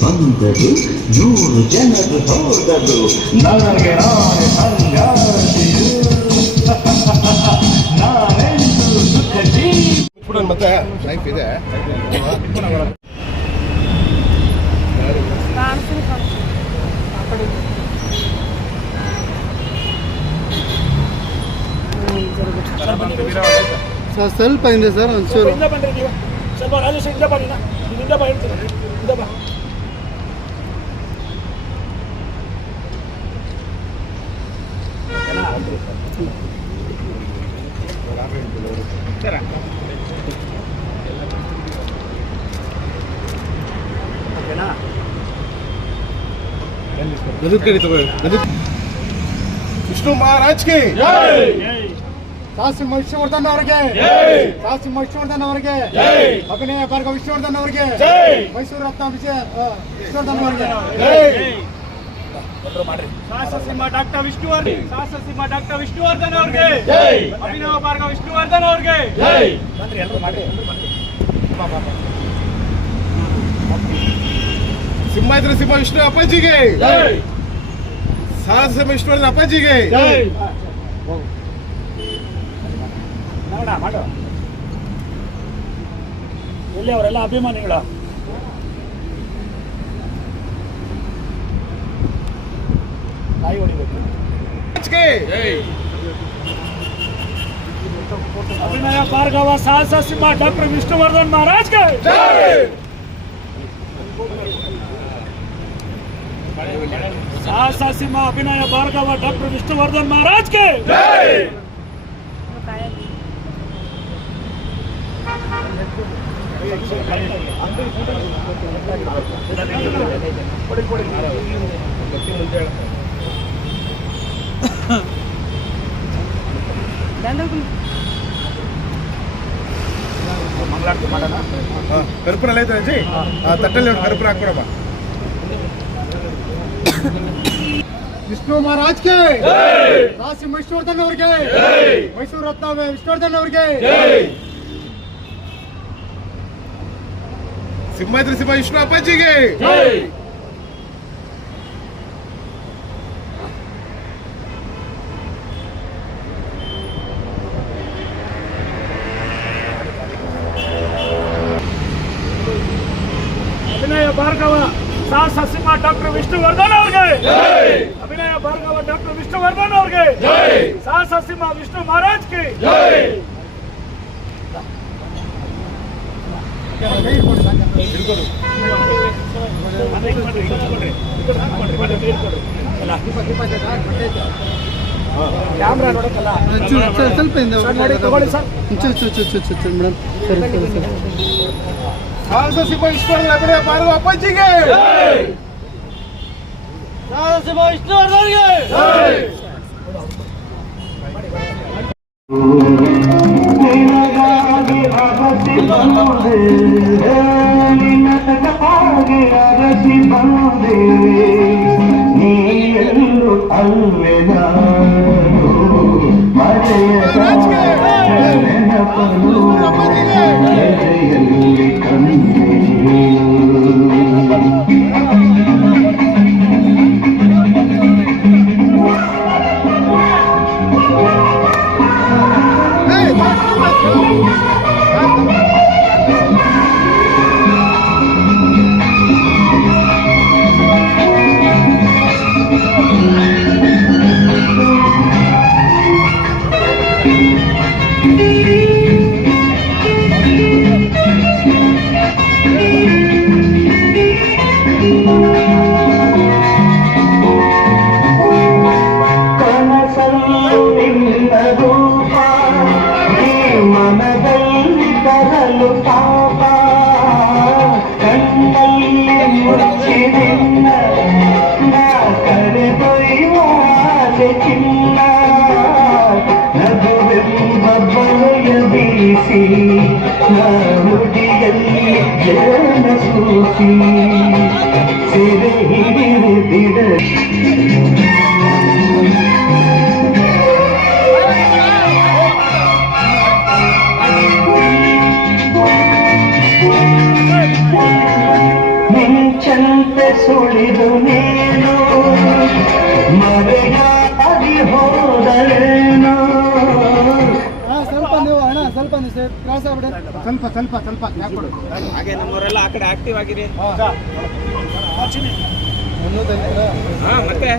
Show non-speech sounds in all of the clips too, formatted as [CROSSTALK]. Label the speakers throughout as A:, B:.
A: ಬಂದರು ನೂರು ಜನರು ಹೋದರು ನನಗೆ ನಾನೇ ಸಂಗಾತಿಯು [LAUGHS] ನಾನೆಂದು ಸುಖ ಜೀವಿ
B: ಮತ್ತೆ ಲೈಫ್ ಇದೆ.
C: ಸರ್ ಸ್ವಲ್ಪ ಇದೆ ಸರ್ ಒಂಚೂರು.
D: ಸ್ವಲ್ಪ ರಾಜೇಶ್ ಇಂದ ಬನ್ನಿ ನಾ. ಇಂದ ಬಾ ಹೇಳ್ತೀನಿ. ಇಂದ ಬಾ.
B: ವಿಷ್ಣು ಮಹಾರಾಜ್ ಕಿ.
C: ಸಾಸಿ ವಿಷ್ಣುವರ್ಧನ್ ಅವರಿಗೆ. ಸಾಸಿ ವಿಷ್ಣುವರ್ಧನ್ ಅವರಿಗೆ. ಅಭಿನಯ ಭಾರ್ಗ ವಿಷ್ಣುವರ್ಧನ್ ಅವರಿಗೆ. ಮೈಸೂರು ರತ್ನ ವಿಜಯ ವಿಷ್ಣುವರ್ಧನ್ ಅವರಿಗೆ.
D: ಸಾಹಸ ಸಿಂಹ ಡಾಕ್ಟರ್ ವಿಷ್ಣುವರ್ಧನ್ ಸಾಹಸ ಸಿಂಹ ಡಾಕ್ಟರ್ ವಿಷ್ಣುವರ್ಧನ್ ಅವ್ರಿಗೆ. ಅಭಿನವ ಭಾರ್ಗವ ವಿಷ್ಣುವರ್ಧನ್ ಅವ್ರಿಗೆ. ಎಲ್ಲರೂ ಮಾಡಿ
B: ಸಿಂಹಾದ್ರಿ ಸಿಂಹ ವಿಷ್ಣು ಅಪ್ಪಾಜಿಗೆ. ಸಾಹಸ ವಿಷ್ಣುವರ್ಧನ ಅಪ್ಪಾಜಿಗೆ.
D: ಎಲ್ಲಿ ಅವರೆಲ್ಲ ಅಭಿಮಾನಿಗಳ? ತಾಯಿ ಹೊಡಿಬೇಕು.
B: ಗೆ
D: ಅಭಿನಯ ಭಾರ್ಗವ ಸಾಹಸ ಸಿಂಹ ಡಾಕ್ಟರ್ ವಿಷ್ಣುವರ್ಧನ್ ಮಹಾರಾಜ್ಗೆ. ಸಾಹಸ ಸಿಂಹ ಅಭಿನಯ ಭಾರ್ಗವ ಡಾಕ್ಟರ್ ವಿಷ್ಣುವರ್ಧನ್ ಮಹಾರಾಜ್ಗೆ
B: ಹಾ, ಕರ್ಪೂರ ಎಲ್ಲ ಐತೆ ಅಜ್ಜಿ ಆ ತಟ್ಟಲ್ಲಿ ಒಂದು ಕರ್ಪೂರ ಹಾಕ್ಕೊಡಪ್ಪ
C: ವಿಷ್ಣು ಮಹಾರಾಜ್ಗೆ ಸಾಸಿ ವಿಷ್ಣುವರ್ಧನ್ ಅವರಿಗೆ ಮೈಸೂರು ರತ್ನ ವಿಷ್ಣುವರ್ಧನ್ ಅವರಿಗೆ
B: ಸಿಂಹಾದ್ರಿ ಸಿಂಹ ವಿಷ್ಣು ಅಪ್ಪಾಜಿಗೆ
D: ಅಭಿನಯ ಭಾರ್ಗವ ಸಾಹಸ ಸಿಂಹ ಡಾಕ್ಟರ್ ವಿಷ್ಣುವರ್ಧನ್ ಅವ್ರಿಗೆ. ಅಭಿನಯ ಭಾರ್ಗವ ಡಾಕ್ಟರ್ ವಿಷ್ಣುವರ್ಧನ್ ಅವ್ರಿಗೆ. ಸಾಹಸ ಸಿಂಹ ವಿಷ್ಣು ಮಹಾರಾಜ್ಗೆ ಕ್ಯಾಮ್ರಾ ನೋಡಕ್ಕಲ್ಲ
C: ಸ್ವಲ್ಪ ಹಿಂದೆ
D: ಸರ್ ನೋಡಿ ತಗೊಳ್ಳಿ ಸರ್.
C: ಮೇಡಮ್ ಸರಿ ಸರಿ ಸರಿ
B: ಸಾಹಸ ಸಿಂಹ ವಿಷ್ಣುವರ್ಧನ್ ಅಭಿನಯ ಭಾರ್ಗವ ಅಪ್ಪಾಜಿಗೆ
A: ನಿನಗಾಗಿ ಅಗಸಿ ನುಡಿಯಲ್ಲಿ ಜನ ಸೂಸಿ ಸೆರೆ ಹಿಡಿದಿಡ ನಿಂಚಂತ
C: ಕ್ರಾಸ್ ಆಗ್ಬಿಡು ಸ್ವಲ್ಪ ಸ್ವಲ್ಪ ಸ್ವಲ್ಪ.
E: ಹಾಗೆ ನಮ್ಮವರೆಲ್ಲ ಆ ಕಡೆ ಆಕ್ಟಿವ್ ಆಗಿರಿ. ಹಾ. ಮತ್ತೆ.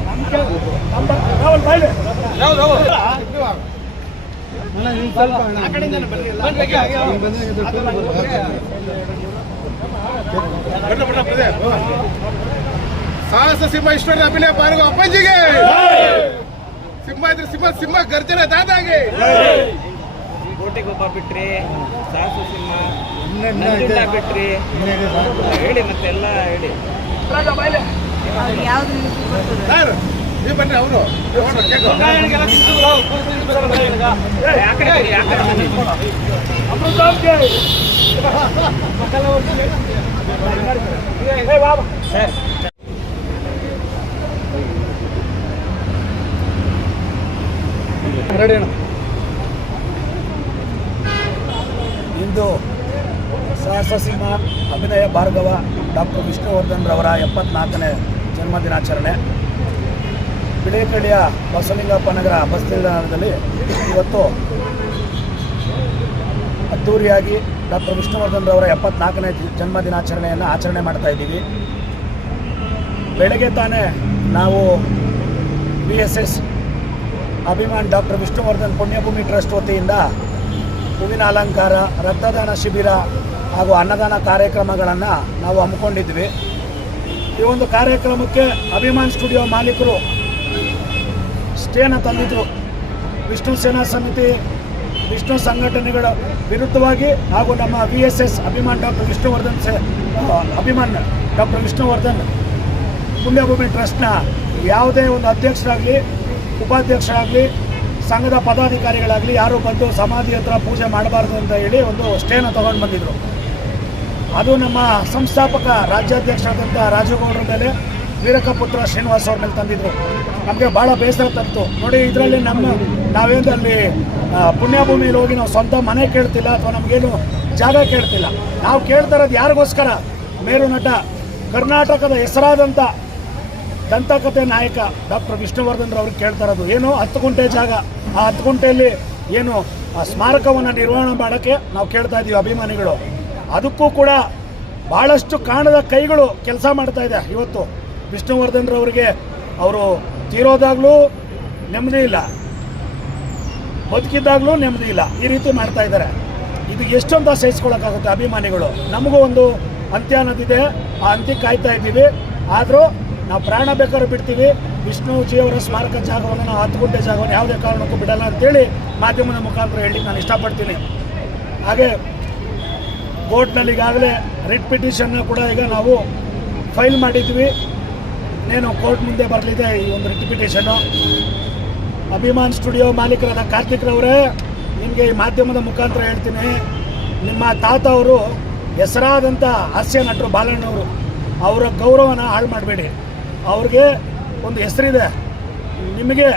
B: ಸಾಹಸ ಸಿಂಹ ಈಶ್ವರ ಅಭಿನಯ ಪಾರ್ಗೋ ಅಪ್ಪಾಜಿಗೆ. ಸಿಂಹ ಇದ್ರೆ ಸಿಂಹ ಸಿಂಹ ಗರ್ಜನೆ ದಾದಾಗೆ.
E: ಕೋಟೆಗೊಬ್ಬ ಬಿಟ್ರಿ ಸಾಸು ಸಿಂಹ
C: ಇನ್ನ- ಇನ್ನ
E: ನಂಜುಂಡ
C: ಇದೆ.
E: ಬಿಟ್ರಿ. ಹೇಳಿ ಮತ್ತೆ ಎಲ್ಲ ಹೇಳಿ.
F: ಸರ್. ಬಾಯ್ಲೆ
B: ಯಾರು ನೀವು ಬನ್ನಿ ಅವರು ಕೇಕು
E: ಏ, ಆ ಕಡೆ ಬನ್ನಿ, ಆ ಕಡೆ ಬನ್ನಿ.
F: ಅಮೃತಾಬ್ಗೆ ಏ ಬಾಬಾ
C: ರೆಡಿ ಅಣ್ಣ
D: ಇಂದು ಸಹಸ್ರ ಸಿಂಹ ಅಭಿನಯ ಭಾರ್ಗವ ಡಾಕ್ಟರ್ ವಿಷ್ಣುವರ್ಧನ್ ರವರ ಎಪ್ಪತ್ನಾಲ್ಕನೇ ಜನ್ಮದಿನಾಚರಣೆ. ಬಿಳೇಕಳ್ಳಿಯ ಬಸಲಿಂಗಪ್ಪ ನಗರ ಬಸ್ ನಿಲ್ದಾಣದಲ್ಲಿ ಇವತ್ತು ಅದ್ದೂರಿಯಾಗಿ ಡಾಕ್ಟರ್ ವಿಷ್ಣುವರ್ಧನ್ ರವರ ಎಪ್ಪತ್ನಾಲ್ಕನೇ ಜನ್ಮದಿನಾಚರಣೆಯನ್ನು ಆಚರಣೆ ಮಾಡ್ತಾ ಇದ್ದೀವಿ. ಬೆಳಗ್ಗೆ ತಾನೇ ನಾವು B S S Abhiman doctor Vishnuvardhan Punyabhoomi trust ವತಿಯಿಂದ ಹೂವಿನ ಅಲಂಕಾರ, ರಕ್ತದಾನ ಶಿಬಿರ ಹಾಗೂ ಅನ್ನದಾನ ಕಾರ್ಯಕ್ರಮಗಳನ್ನು ನಾವು ಹಮ್ಮಿಕೊಂಡಿದ್ವಿ. ಈ ಒಂದು ಕಾರ್ಯಕ್ರಮಕ್ಕೆ ಅಭಿಮಾನ್ ಸ್ಟುಡಿಯೋ ಮಾಲೀಕರು ಸ್ಟೇನ ತಂದಿದ್ರು. ವಿಷ್ಣು ಸೇನಾ ಸಮಿತಿ, ವಿಷ್ಣು ಸಂಘಟನೆಗಳ ವಿರುದ್ಧವಾಗಿ ಹಾಗೂ ನಮ್ಮ V S S Abhiman doctor Vishnuvardhan ಸೆ ಅಭಿಮಾನ್ ಡಾಕ್ಟರ್ ವಿಷ್ಣುವರ್ಧನ್ ಪುಣ್ಯಭೂಮಿ ಟ್ರಸ್ಟ್ನ ಯಾವುದೇ ಒಂದು ಅಧ್ಯಕ್ಷರಾಗಲಿ, ಉಪಾಧ್ಯಕ್ಷರಾಗಲಿ ಸಂಘದ ಪದಾಧಿಕಾರಿಗಳಾಗಲಿ ಯಾರು ಬಂದು ಸಮಾಧಿ ಹತ್ರ ಪೂಜೆ ಮಾಡಬಾರ್ದು ಅಂತ ಹೇಳಿ ಒಂದು ಸ್ಟೇನ ತಗೊಂಡು ಬಂದಿದ್ರು. ಅದು ನಮ್ಮ ಸಂಸ್ಥಾಪಕ ರಾಜ್ಯಾಧ್ಯಕ್ಷರಾದಂಥ ರಾಜಗೌಡರ ಮೇಲೆ ವೀರಕಪುತ್ರ ಶ್ರೀನಿವಾಸ್ ಅವ್ರ ಮೇಲೆ ತಂದಿದ್ರು. ನಮಗೆ ಭಾಳ ಬೇಸರ ತಂತು. ನೋಡಿ, ಇದರಲ್ಲಿ ನಮ್ಮ ನಾವೇನು ಅಲ್ಲಿ ಪುಣ್ಯಭೂಮಿಯಲ್ಲಿ ಹೋಗಿ ನಾವು ಸ್ವಂತ ಮನೆ ಕೇಳ್ತಿಲ್ಲ ಅಥವಾ ನಮಗೇನು ಜಾಗ ಕೇಳ್ತಿಲ್ಲ. ನಾವು ಕೇಳ್ತಾ ಇರೋದು ಯಾರಿಗೋಸ್ಕರ? ಮೇರು ನಟ, ಕರ್ನಾಟಕದ ಹೆಸರಾದಂಥ ದಂತಕಥೆ ನಾಯಕ ಡಾಕ್ಟರ್ ವಿಷ್ಣುವರ್ಧನ್ ಅವ್ರಿಗೆ ಕೇಳ್ತಾ ಇರೋದು. ಏನು ಹತ್ತು ಗುಂಟೆ ಜಾಗ. ಆ ಹತ್ತು ಗುಂಟೆಯಲ್ಲಿ ಏನು, ಆ ಸ್ಮಾರಕವನ್ನು ನಿರ್ವಹಣೆ ಮಾಡೋಕ್ಕೆ ನಾವು ಕೇಳ್ತಾ ಇದ್ದೀವಿ ಅಭಿಮಾನಿಗಳು. ಅದಕ್ಕೂ ಕೂಡ ಭಾಳಷ್ಟು ಕಾಣದ ಕೈಗಳು ಕೆಲಸ ಮಾಡ್ತಾ ಇದೆ ಇವತ್ತು. ವಿಷ್ಣುವರ್ಧನ್ ರವರಿಗೆ ಅವರು ತೀರೋದಾಗಲೂ ನೆಮ್ಮದಿ ಇಲ್ಲ. ಬದುಕಿದ್ದಾಗಲೂ ನೆಮ್ಮದಿ ಇಲ್ಲ. ಈ ರೀತಿ ಮಾಡ್ತಾ ಇದ್ದಾರೆ. ಇದು ಎಷ್ಟೊಂದ ಸಹಿಸ್ಕೊಳ್ಳೋಕ್ಕಾಗುತ್ತೆ ಅಭಿಮಾನಿಗಳು. ನಮಗೂ ಒಂದು ಅಂತ್ಯ ಅನ್ನೋದಿದೆ. ಆ ಅಂತ್ಯ ಕಾಯ್ತಾ ಇದ್ದೀವಿ. ಆದರೂ ನಾವು ಪ್ರಾಣ ಬೇಕಾದ್ರೂ ಬಿಡ್ತೀವಿ. ವಿಷ್ಣು ಅವರ ಸ್ಮಾರಕ ಜಾಗವನ್ನು ನಾವು ಹತ್ತು ಗುಂಟೆ ಜಾಗವನ್ನು ಯಾವುದೇ ಕಾರಣಕ್ಕೂ ಬಿಡಲ್ಲ ಅಂತೇಳಿ ಮಾಧ್ಯಮದ ಮುಖಾಂತರ ಹೇಳಿ ನಾನು ಇಷ್ಟಪಡ್ತೀನಿ. ಹಾಗೆ ಕೋರ್ಟ್ನಲ್ಲಿ ಈಗಾಗಲೇ ರಿಟ್ ಪಿಟಿಷನ್ನ ಕೂಡ ಈಗ ನಾವು ಫೈಲ್ ಮಾಡಿದ್ವಿ. ಇನ್ನೇನು ಕೋರ್ಟ್ ಮುಂದೆ ಬರಲಿದೆ ಈ ಒಂದು ರಿಟ್ ಪಿಟಿಷನ್ನು ಅಭಿಮಾನ್ ಸ್ಟುಡಿಯೋ ಮಾಲೀಕರಾದ ಕಾರ್ತಿಕ್ ರವರೇ, ನಿಮಗೆ ಈ ಮಾಧ್ಯಮದ ಮುಖಾಂತರ ಹೇಳ್ತೀನಿ. ನಿಮ್ಮ ತಾತ ಅವರು ಹೆಸರಾದಂಥ ಹಾಸ್ಯ ನಟರು ಬಾಲಣ್ಣವರು, ಅವರ ಗೌರವನ ಹಾಳು ಮಾಡಬೇಡಿ. ಅವ್ರಿಗೆ ಒಂದು ಹೆಸರಿದೆ. ನಿಮಗೆ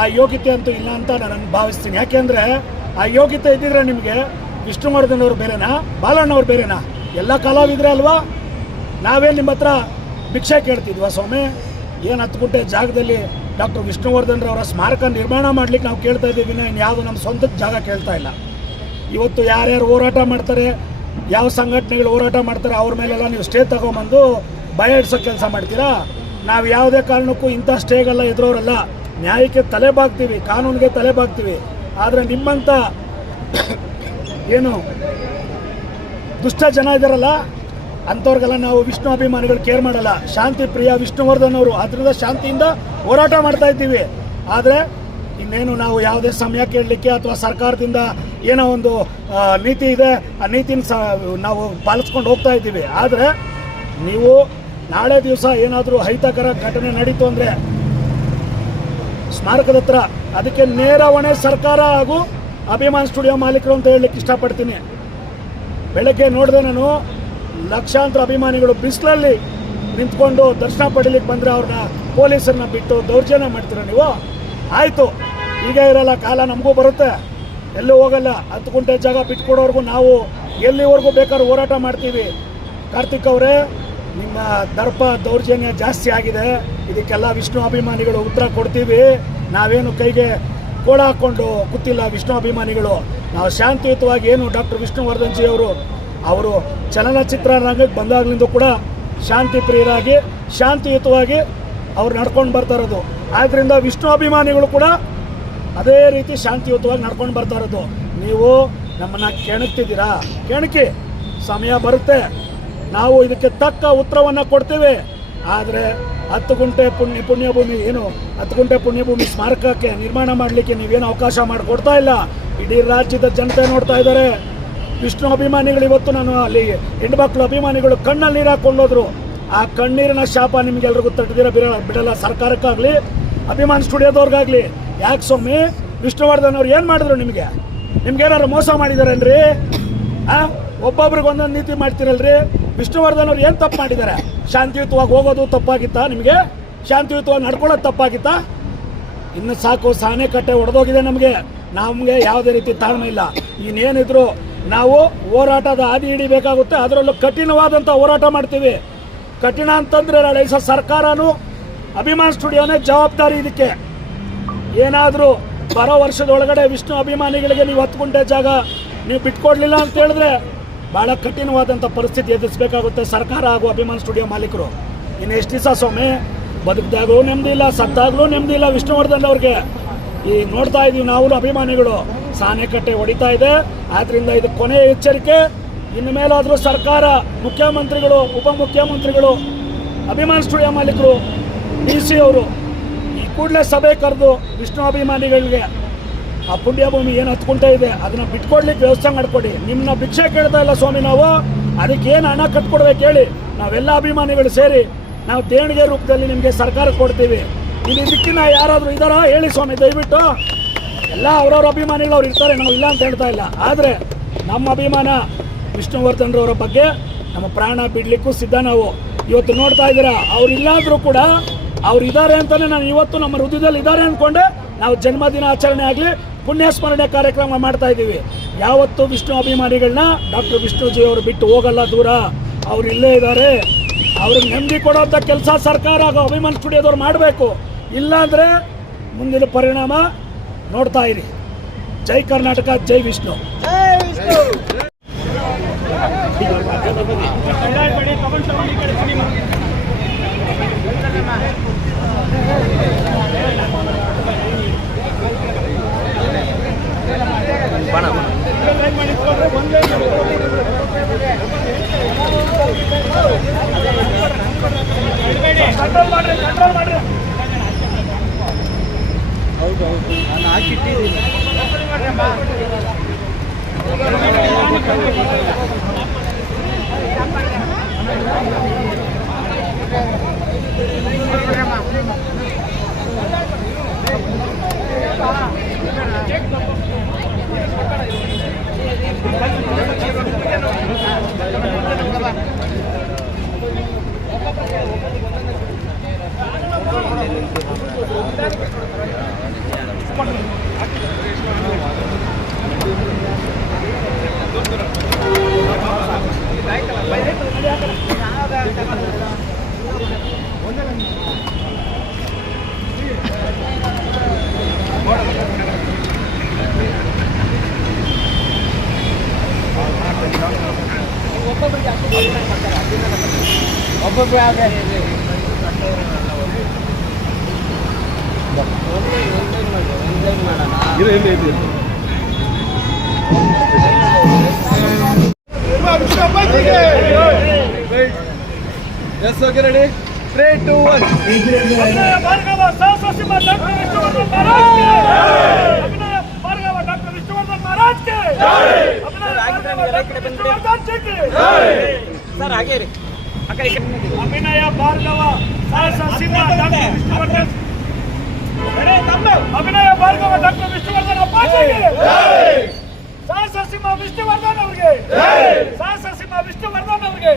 D: ಆ ಯೋಗ್ಯತೆ ಅಂತೂ ಇಲ್ಲ ಅಂತ ನಾನು ಭಾವಿಸ್ತೀನಿ. ಯಾಕೆಂದರೆ ಆ ಯೋಗ್ಯತೆ ಇದ್ದಿದ್ರೆ ನಿಮಗೆ ವಿಷ್ಣುವರ್ಧನ್ ಅವರು ಬೇರೆನಾ, ಬಾಲಣ್ಣವ್ರು ಬೇರೆನಾ? ಎಲ್ಲ ಕಲಾವಿದ್ರೆ ಅಲ್ವಾ? ನಾವೇ ನಿಮ್ಮ ಹತ್ರ ಭಿಕ್ಷೆ ಕೇಳ್ತಿದ್ವಾ ಸ್ವಾಮಿ? ಏನು ಹತ್ತು ಗುಂಟೆ ಜಾಗದಲ್ಲಿ ಡಾಕ್ಟರ್ ವಿಷ್ಣುವರ್ಧನ್ರವರ ಸ್ಮಾರಕ ನಿರ್ಮಾಣ ಮಾಡ್ಲಿಕ್ಕೆ ನಾವು ಕೇಳ್ತಾ ಇದ್ದೀವಿ ಇನ್ನು ಯಾವುದು ನಮ್ಮ ಸ್ವಂತದ ಜಾಗ ಕೇಳ್ತಾ ಇಲ್ಲ. ಇವತ್ತು ಯಾರ್ಯಾರು ಹೋರಾಟ ಮಾಡ್ತಾರೆ, ಯಾವ ಸಂಘಟನೆಗಳು ಹೋರಾಟ ಮಾಡ್ತಾರೆ ಅವ್ರ ಮೇಲೆಲ್ಲ ನೀವು ಸ್ಟೇ ತಗೊಂಬಂದು ಭಯ ಕೆಲಸ ಮಾಡ್ತೀರಾ? ನಾವು ಯಾವುದೇ ಕಾರಣಕ್ಕೂ ಇಂಥ ಸ್ಟೇಗೆಲ್ಲ ಎದುರೋರಲ್ಲ. ನ್ಯಾಯಕ್ಕೆ ತಲೆ ಬಾಗ್ತೀವಿ, ಕಾನೂನಿಗೆ ತಲೆ ಬಾಗ್ತೀವಿ. ಆದರೆ ನಿಮ್ಮಂಥ [COUGHS] ಏನು ದುಷ್ಟ ಜನ ಇದ್ದಾರಲ್ಲ ಅಂಥವ್ರಿಗೆಲ್ಲ ನಾವು ವಿಷ್ಣು ಅಭಿಮಾನಿಗಳು ಕೇರ್ ಮಾಡಲ್ಲ. ಶಾಂತಿ ಪ್ರಿಯ ವಿಷ್ಣುವರ್ಧನ್ ಅವರು ಅದರಿಂದ ಶಾಂತಿಯಿಂದ ಹೋರಾಟ ಮಾಡ್ತಾ ಇದ್ದೀವಿ. ಆದರೆ ಇನ್ನೇನು ನಾವು ಯಾವುದೇ ಸಮಯ ಕೇಳಲಿಕ್ಕೆ ಅಥವಾ ಸರ್ಕಾರದಿಂದ ಏನೋ ಒಂದು ನೀತಿ ಇದೆ, ಆ ನೀತಿನ ಸ, ನಾವು ಪಾಲಿಸ್ಕೊಂಡು ಹೋಗ್ತಾ ಇದ್ದೀವಿ. ಆದರೆ ನೀವು ನಾಳೆ ದಿವಸ ಏನಾದರೂ ಅಹಿತಕರ ಘಟನೆ ನಡೀತು ಅಂದರೆ ಸ್ಮಾರಕದ ಹತ್ರ ಅದಕ್ಕೆ ನೇರ ಹೊಣೆ ಸರ್ಕಾರ ಹಾಗೂ ಅಭಿಮಾನ್ ಸ್ಟುಡಿಯೋ ಮಾಲೀಕರು ಅಂತ ಹೇಳಲಿಕ್ಕೆ ಇಷ್ಟಪಡ್ತೀನಿ. ಬೆಳಗ್ಗೆ ನೋಡಿದೆ ನಾನು ಲಕ್ಷಾಂತರ ಅಭಿಮಾನಿಗಳು ಬಿಸಿಲಲ್ಲಿ ನಿಂತ್ಕೊಂಡು ದರ್ಶನ ಪಡೀಲಿಕ್ಕೆ ಬಂದರೆ ಅವ್ರನ್ನ ಪೊಲೀಸರನ್ನ ಬಿಟ್ಟು ದೌರ್ಜನ್ಯ ಮಾಡ್ತೀರ ನೀವು? ಆಯಿತು. ಈಗ ಇರಲ್ಲ, ಕಾಲ ನಮಗೂ ಬರುತ್ತೆ. ಎಲ್ಲೂ ಹೋಗಲ್ಲ. ಹತ್ತು ಗುಂಟೆ ಜಾಗ ಬಿಟ್ಕೊಡೋರ್ಗು ನಾವು ಎಲ್ಲಿವರೆಗೂ ಬೇಕಾದ್ರೂ ಹೋರಾಟ ಮಾಡ್ತೀವಿ. ಕಾರ್ತಿಕ್ ಅವರೇ ನಿಮ್ಮ ದರ್ಪ ದೌರ್ಜನ್ಯ ಜಾಸ್ತಿ ಆಗಿದೆ. ಇದಕ್ಕೆಲ್ಲ ವಿಷ್ಣು ಅಭಿಮಾನಿಗಳು ಉತ್ತರ ಕೊಡ್ತೀವಿ. ನಾವೇನು ಕೈಗೆ ಕೋಳ ಹಾಕ್ಕೊಂಡು ಕೂತಿಲ್ಲ ವಿಷ್ಣು ಅಭಿಮಾನಿಗಳು. ನಾವು ಶಾಂತಿಯುತವಾಗಿ ಏನು ಡಾಕ್ಟರ್ ವಿಷ್ಣುವರ್ಧನ್ಜಿ ಅವರು ಅವರು ಚಲನಚಿತ್ರ ರಂಗಕ್ಕೆ ಬಂದಾಗಲಿಂದ ಕೂಡ ಶಾಂತಿ ಪ್ರಿಯರಾಗಿ, ಶಾಂತಿಯುತವಾಗಿ ಅವ್ರು ನಡ್ಕೊಂಡು ಬರ್ತಾ ಇರೋದು. ಆದ್ದರಿಂದ ವಿಷ್ಣು ಅಭಿಮಾನಿಗಳು ಕೂಡ ಅದೇ ರೀತಿ ಶಾಂತಿಯುತವಾಗಿ ನಡ್ಕೊಂಡು ಬರ್ತಾ ಇರೋದು. ನೀವು ನಮ್ಮನ್ನ ಕೆಣಕ್ತಿದ್ದೀರಾ? ಕೆಣಕಿ, ಸಮಯ ಬರುತ್ತೆ. ನಾವು ಇದಕ್ಕೆ ತಕ್ಕ ಉತ್ತರವನ್ನು ಕೊಡ್ತೇವೆ. ಆದರೆ ಹತ್ತು ಗುಂಟೆ ಪುಣ್ಯ, ಪುಣ್ಯಭೂಮಿ ಏನು? ಹತ್ತು ಗುಂಟೆ ಪುಣ್ಯಭೂಮಿ ಸ್ಮಾರಕಕ್ಕೆ ನಿರ್ಮಾಣ ಮಾಡಲಿಕ್ಕೆ ನೀವೇನು ಅವಕಾಶ ಮಾಡಿಕೊಡ್ತಾ ಇಲ್ಲ? ಇಡೀ ರಾಜ್ಯದ ಜನತೆ ನೋಡ್ತಾ ಇದ್ದಾರೆ. ವಿಷ್ಣು ಅಭಿಮಾನಿಗಳು ಇವತ್ತು ನಾನು ಅಲ್ಲಿ ಹೆಣ್ಮಕ್ಳು ಅಭಿಮಾನಿಗಳು ಕಣ್ಣಲ್ಲಿ ನೀರು ಹಾಕೊಂಡೋದ್ರು ಆ ಕಣ್ಣೀರಿನ ಶಾಪ ನಿಮಗೆಲ್ಲರಿಗೂ ತಟ್ಟಿದಿರ ಬಿರಲ್ಲ ಬಿಡಲ್ಲ ಸರ್ಕಾರಕ್ಕಾಗಲಿ, ಅಭಿಮಾನ್ ಸ್ಟುಡಿಯೋದವ್ರಿಗಾಗಲಿ? ಯಾಕೆ ಸ್ವಾಮಿ? ವಿಷ್ಣುವರ್ಧನ್ ಅವ್ರು ಏನು ಮಾಡಿದ್ರು ನಿಮಗೆ? ನಿಮ್ಗೆ ಏನಾದ್ರು ಮೋಸ ಮಾಡಿದಾರೇನ್ರಿ? ಒಬ್ಬೊಬ್ರಿಗೆ ಒಂದೊಂದು ನೀತಿ ಮಾಡ್ತಿರಲ್ರಿ? ವಿಷ್ಣುವರ್ಧನ್ ಅವ್ರು ಏನು ತಪ್ಪು ಮಾಡಿದ್ದಾರೆ? ಶಾಂತಿಯುತವಾಗಿ ಹೋಗೋದು ತಪ್ಪಾಗಿತ್ತಾ ನಿಮಗೆ? ಶಾಂತಿಯುತವಾಗಿ ನಡ್ಕೊಳ್ಳೋದು ತಪ್ಪಾಗಿತ್ತಾ? ಇನ್ನು ಸಾಕು ಸಾನೆ ಕಟ್ಟೆ ಒಡೆದೋಗಿದೆ ನಮಗೆ. ನಮಗೆ ಯಾವುದೇ ರೀತಿ ತಾಳ್ಮೆ ಇಲ್ಲ. ಇನ್ನೇನಿದ್ರು ನಾವು ಹೋರಾಟದ ಹಾದಿ ಹಿಡಿಬೇಕಾಗುತ್ತೆ. ಅದರಲ್ಲೂ ಕಠಿಣವಾದಂಥ ಹೋರಾಟ ಮಾಡ್ತೀವಿ. ಕಠಿಣ ಅಂತಂದ್ರೆ ನಾಳೆ ಸರ್ಕಾರನು ಅಭಿಮಾನ್ ಸ್ಟುಡಿಯೋನೇ ಜವಾಬ್ದಾರಿ ಇದಕ್ಕೆ. ಏನಾದರೂ ಬರೋ ವರ್ಷದೊಳಗಡೆ ವಿಷ್ಣು ಅಭಿಮಾನಿಗಳಿಗೆ ನೀವು ಹತ್ತು ಜಾಗ ನೀವು ಬಿಟ್ಕೊಡ್ಲಿಲ್ಲ ಅಂತ ಹೇಳಿದ್ರೆ ಭಾಳ ಕಠಿಣವಾದಂಥ ಪರಿಸ್ಥಿತಿ ಎದುರಿಸಬೇಕಾಗುತ್ತೆ ಸರ್ಕಾರ ಹಾಗೂ ಅಭಿಮಾನ ಸ್ಟುಡಿಯೋ ಮಾಲೀಕರು. ಇನ್ನು ಎಷ್ಟು ದಿವಸ ಸ್ವಾಮಿ? ಬದುಕಿದಾಗಲೂ ನೆಮ್ಮದಿ ಇಲ್ಲ, ಸತ್ತಾಗಲೂ ನೆಮ್ಮದಿ ಇಲ್ಲ ವಿಷ್ಣುವರ್ಧನ್ ಅವ್ರಿಗೆ. ಈ ನೋಡ್ತಾ ಇದೀವಿ ನಾವು ಅಭಿಮಾನಿಗಳು. ಸಾನೆಕಟ್ಟೆ ಹೊಡಿತಾ ಇದೆ. ಆದ್ದರಿಂದ ಇದು ಕೊನೆಯ ಎಚ್ಚರಿಕೆ. ಇನ್ನು ಮೇಲಾದರೂ ಸರ್ಕಾರ, ಮುಖ್ಯಮಂತ್ರಿಗಳು, ಉಪಮುಖ್ಯಮಂತ್ರಿಗಳು, ಅಭಿಮಾನ ಸ್ಟುಡಿಯೋ ಮಾಲೀಕರು, ಡಿ ಸಿ ಅವರು ಈ ಕೂಡಲೇ ಸಭೆ ಕರೆದು ವಿಷ್ಣು ಅಭಿಮಾನಿಗಳಿಗೆ ಆ ಪುಣ್ಯಭೂಮಿ ಏನು ಹತ್ಕೊಳ್ತಾ ಇದೆ, ಅದನ್ನ ಬಿಟ್ಕೊಡ್ಲಿಕ್ಕೆ ವ್ಯವಸ್ಥೆ ಮಾಡ್ಕೊಡಿ. ನಿಮ್ಮನ್ನ ಭಿಕ್ಷೆ ಕೇಳ್ತಾ ಇಲ್ಲ ಸ್ವಾಮಿ ನಾವು, ಅದಕ್ಕೆ ಏನು ಹಣ ಕಟ್ಕೊಡ್ಬೇಕು ಹೇಳಿ. ನಾವೆಲ್ಲ ಅಭಿಮಾನಿಗಳು ಸೇರಿ, ನಾವು ದೇಣಿಗೆ ರೂಪದಲ್ಲಿ ನಿಮಗೆ ಸರ್ಕಾರ ಕೊಡ್ತೀವಿ. ಇಲ್ಲಿ ದಿಕ್ಕಿನ ಯಾರಾದರೂ ಇದ್ದಾರಾ ಹೇಳಿ ಸ್ವಾಮಿ, ದಯವಿಟ್ಟು. ಎಲ್ಲ ಅವ್ರವ್ರ ಅಭಿಮಾನಿಗಳು ಅವ್ರು ಇರ್ತಾರೆ, ನಾವು ಇಲ್ಲ ಅಂತ ಹೇಳ್ತಾ ಇಲ್ಲ. ಆದರೆ ನಮ್ಮ ಅಭಿಮಾನ ವಿಷ್ಣುವರ್ಧನ್ ರವರ ಬಗ್ಗೆ ನಮ್ಮ ಪ್ರಾಣ ಬಿಡಲಿಕ್ಕೂ ಸಿದ್ಧ ನಾವು. ಇವತ್ತು ನೋಡ್ತಾ ಇದ್ದೀರಾ, ಅವ್ರು ಇಲ್ಲಾಂದ್ರೂ ಕೂಡ ಅವ್ರು ಇದ್ದಾರೆ ಅಂತಲೇ ನಾನು ಇವತ್ತು ನಮ್ಮ ಹೃದಯದಲ್ಲಿ ಇದ್ದಾರೆ ಅಂದ್ಕೊಂಡೆ. ನಾವು ಜನ್ಮದಿನ ಆಚರಣೆ ಆಗಲಿ ಪುಣ್ಯ ಸ್ಮರಣೆ ಕಾರ್ಯಕ್ರಮ ಮಾಡ್ತಾ ಇದ್ದೀವಿ. ಯಾವತ್ತೂ ವಿಷ್ಣು ಅಭಿಮಾನಿಗಳನ್ನ ಡಾಕ್ಟರ್ ವಿಷ್ಣುಜಿ ಅವರು ಬಿಟ್ಟು ಹೋಗಲ್ಲ ದೂರ. ಅವ್ರು ಇಲ್ಲೇ ಇದ್ದಾರೆ. ಅವ್ರಿಗೆ ನೆಮ್ಮದಿ ಕೊಡೋಂಥ ಕೆಲಸ ಸರ್ಕಾರ ಹಾಗೂ ಅಭಿಮಾನ ಸ್ಟುಡಿಯೋದವ್ರು ಮಾಡಬೇಕು. ಇಲ್ಲಾಂದರೆ ಮುಂದಿನ ಪರಿಣಾಮ ನೋಡ್ತಾ ಇರಿ. ಜೈ ಕರ್ನಾಟಕ ಜೈ ವಿಷ್ಣು. ಬಣ. ಹೌದು ಹೌದು ನಾನು ಹಾಕಿಟ್ಟಿದ್ದೀನಿ ಕಂಟ್ರೋಲ್ ಮಾಡ್ರಿ ಕಂಟ್ರೋಲ್ ಮಾಡ್ರಿ
B: ವಿಷ್ಣು ಅಪ್ಪಾಜಿಗೆ
F: ಅಭಿನಯ Bhargava Sahasa Simha doctor Vishnuvardhan Maharaj Abhinaya Bhargava doctor Vishnuvardhan Maharaj Abhinaya Bhargava doctor Vishnuvardhan ji ಕೆ.
E: ಸರ್ ಹಾಗೆ ರೀ ಆ ಕಡೆ ಈ ಕಡೆ
F: ಅಭಿನಯ ಭಾರ್ಗವ ಸಾಹಸ ಸಿಂಹ ಡಾಕ್ಟರ್ ವಿಷ್ಣುವರ್ಧನ್ ಅಭಿನಯ ಭಾರ್ಗವ ಡಾಕ್ಟರ್ ವಿಷ್ಣುವರ್ಧನ್ ಅಪ್ಪಾಜಿಗೆ ಸಾಹಸ ಸಿಂಹ ವಿಷ್ಣುವರ್ಧನ್ ಅವ್ರಿಗೆ ಸಾಹಸ ಸಿಂಹ ವಿಷ್ಣುವರ್ಧನ್ ಅವ್ರಿಗೆ